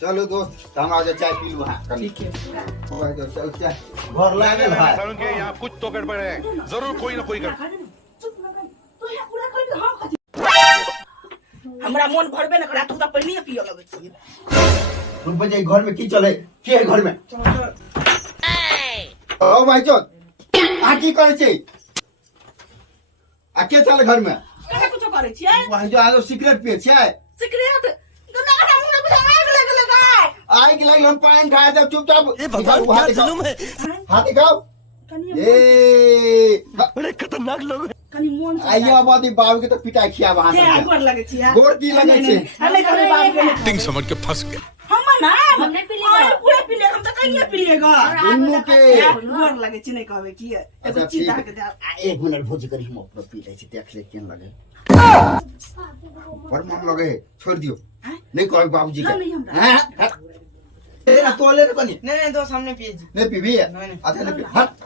चलो दोस्त हम आज चाय पी लू हां ठीक है चल चाय घर लागे भाई सालों के यहाँ कुछ तो गड़बड़ है, जरूर कोई ना कोई गड़बड़। हमरा मन भरबे न करा तू त पहिले पियो लगे छी रुक बजे घर में की चले के है घर में ओ भाई चोद आ की करे छी आ के चले घर में कहे कुछ करे छी भाई जो आज सिगरेट पिए छी सिगरेट गंदा का मुंह में आग लगे लगा आग लगे हम पान खाए तब चुपचाप ए भगवान क्या जुल्म है। हाथ दिखाओ कनी ए बड़े खतरनाक लोग हैं। कनी मन आइया बादी बाबू के तो पिटाई खिया वहां के से गोर लगे छी गोर की लगे छी हमें करे बाप के टिंग समझ के फंस गया। हम ना हमने पी लिया पूरे पी लिया हम त कहिए पी लेगा दुन्नु के गोर लगे छी नहीं कहबे की एगो चीज के दे एक मिनट भोज करी हम अपना पी ले छी देख ले केन लगे पर मन लगे छोड़ दियो नहीं कह बाबूजी के हां ए ना तोले रे बनी नहीं दोस्त हमने पिए जी नहीं पीबी अच्छा नहीं पी हट